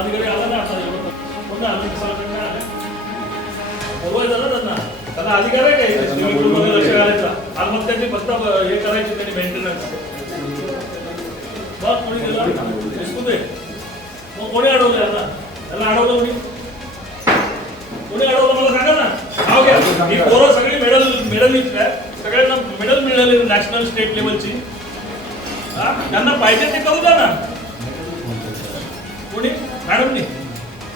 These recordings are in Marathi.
अधिकारी आला ना आता कोण आर्थिक सराकडे काय आले बोलवाय झालं त्यांना. त्यांना अधिकार आहे काही स्विमिंग पूल मध्ये लक्ष घालायचा. आत्महत्यांनी फक्त हे करायचे त्यांनी मेंटेनन्स मग कोणी गेला. दिसतो ते मग कोणी अडवलं यांना? त्याला अडवलं कोणी कोणी अडवलं मला सांगा ना. नाव घ्या ही मेडल मेडलिस्ट सगळ्यांना मेडल मिळाले नॅशनल स्टेट लेवलची त्यांना पाहिजे ते करू द्या ना. कोणी? मॅडमनी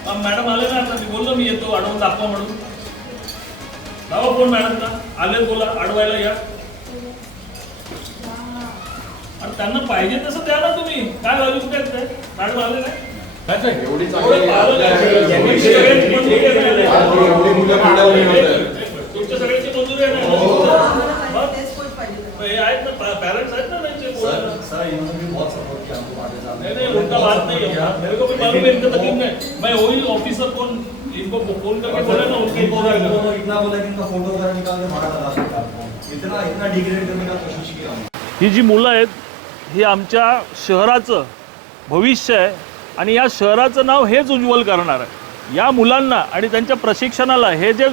मग मॅडम आले ना आता मी बोललो मी येतो अडवून दाखवा म्हणून लावा फोन मॅडमना आले बोला अडवायला या आणि त्यांना पाहिजे तसं द्या ना तुम्ही काय व्हॅल्यू काय ते? मॅडम आले नाही एवढी. तुमच्या सगळ्यांची मंजुरी आहे ना हे आहेत ना पॅरेंट्स आहेत सर इन्होंने भी बहुत सपोर्ट किया हमको आगे जाने नहीं नहीं उनका बात नहीं है मेरे को भी मालूम है इनका तकलीफ नहीं मैं वही ऑफिसर कौन इनको फोन करके बोला ना उनके इनको इतना बोला कि इनका फोटो वगैरह निकाल के रास्ते का इतना इतना डिग्रेड करने का कोशिश किया ही जी मुलं आहेत ही आमच्या शहराचं भविष्य आहे आणि या शहराचं नाव हेच उज्ज्वल करणार आहे. या मुलांना आणि त्यांच्या प्रशिक्षणाला हे जे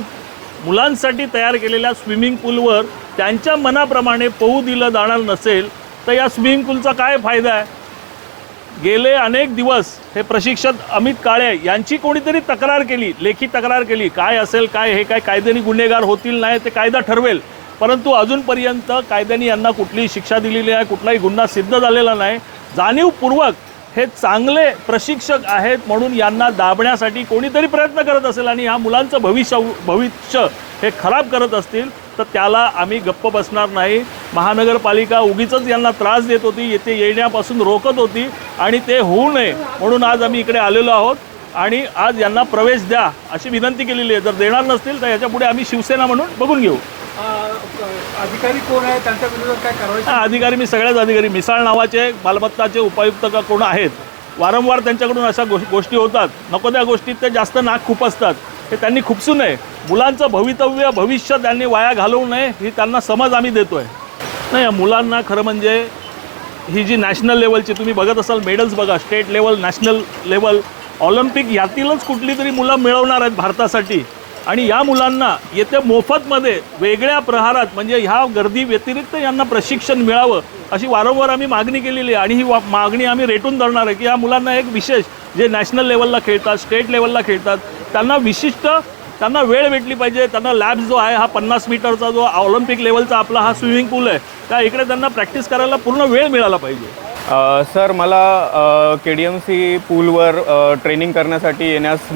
मुलांसाठी तयार केलेल्या स्विमिंग पूलवर त्यांच्या मनाप्रमाणे पोहू दिलं जाणार नसेल तर या स्विमिंग पूलचा काय फायदा आहे? गेले अनेक दिवस हे प्रशिक्षक अमित काळे यांची कोणीतरी तक्रार केली लेखी तक्रार केली. काय असेल काय हे काय कायद्याने गुन्हेगार होतील नाही ते कायदा ठरवेल. परंतु अजूनपर्यंत कायद्याने यांना कुठलीही शिक्षा दिलेली आहे कुठलाही गुन्हा सिद्ध झालेला नाही. जाणीवपूर्वक हे चांगले प्रशिक्षक आहेत म्हणून यांना दाबण्यासाठी कोणीतरी प्रयत्न करत असेल आणि ह्या मुलांचं भविष्य भविष्य हे खराब करत असतील. तर त्याला आम्ही गप्प बसणार नाही. महानगरपालिका उगीच यांना त्रास देत होती येथे येण्यापासून रोखत होती आणि ते होऊ नये म्हणून आज आम्ही इकडे आलेलो आहोत. आणि आज यांना प्रवेश द्या अशी विनंती केलेली आहे. जर देणार नसतील तर याच्यापुढे आम्ही शिवसेना म्हणून बघून घेऊ. अधिकारी कोण आहे? त्यांच्या विरोधात काय कारवाई हा, अधिकारी मी सगळ्याच अधिकारी मिसाळ नावाचे मालमत्ताचे उपायुक्त का कोण आहेत? वारंवार त्यांच्याकडून अशा गोष् गोष्टी होतात. नको त्या गोष्टीत ते जास्त नाक खूप असतात. हे त्यांनी खुपसू नये. मुलांचं भवितव्य भविष्य त्यांनी वाया घालवू नये ही त्यांना समज आम्ही देतो आहे नाही या मुलांना खरं म्हणजे ही जी नॅशनल लेवलची तुम्ही बघत असाल मेडल्स बघा state level national level Olympic यातीलच कुठली तरी मुलं मिळवणार आहेत भारतासाठी. आणि या मुलांना येत्या मोफतमध्ये वेगळ्या प्रहारात म्हणजे ह्या गर्दी व्यतिरिक्त यांना प्रशिक्षण मिळावं अशी वारंवार आम्ही मागणी केलेली आहे. आणि ही वा मागणी आम्ही रेटून धरणार आहे की या मुलांना एक विशेष जे नॅशनल लेवलला खेळतात स्टेट लेवलला खेळतात त्यांना विशिष्ट त्यांना वेळ भेटली पाहिजे. त्यांना लॅब जो आहे हा पन्नास मीटरचा जो ऑलिम्पिक लेवलचा आपला हा स्विमिंग पूल आहे त्या इकडे त्यांना प्रॅक्टिस करायला पूर्ण वेळ मिळाला पाहिजे. सर मला के डी एम सी पूलवर ट्रेनिंग करण्यासाठी येण्यास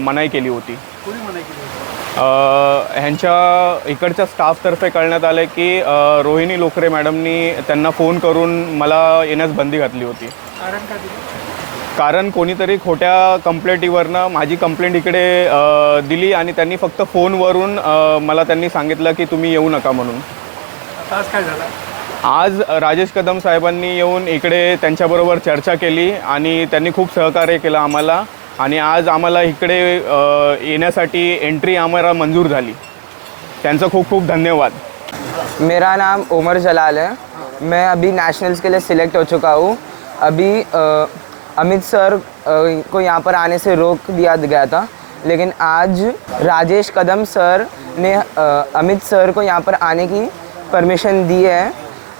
मनाई केली होती. कोणी मनाई केली अ, ह्यांच्या इकडच्या स्टाफतर्फे कळण्यात आलं की रोहिणी लोकरे मॅडमनी त्यांना फोन करून मला येण्यास बंदी घातली होती. कारण काय दिलं? कारण कोणीतरी खोट्या कंप्लेंटीवरनं माझी कंप्लेंट इकडे दिली आणि त्यांनी फक्त फोनवरून मला त्यांनी सांगितलं की तुम्ही येऊ नका म्हणून. आज काय झालं? आज राजेश कदम साहेबांनी येऊन इकडे त्यांच्याबरोबर चर्चा केली आणि त्यांनी खूप सहकार्य केलं आम्हाला आणि आज आम्हाला इकडे येण्यासाठी एंट्री आम्हाला मंजूर झाली. त्यांचं खूप खूप धन्यवाद. मेरा नाम उमर जलाल है। मैं अभी नेशनल्स के लिए सिलेक्ट हो चुका हूँ। अभी अ, अमित सर को यहाँ पर आने से रोक दिया गया था, लेकिन आज राजेश कदम सर ने अमित सर को यहाँ पर आने की परमिशन दी है,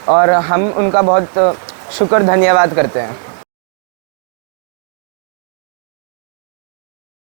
और हम उनका बहुत शुक्र धन्यवाद करते हैं।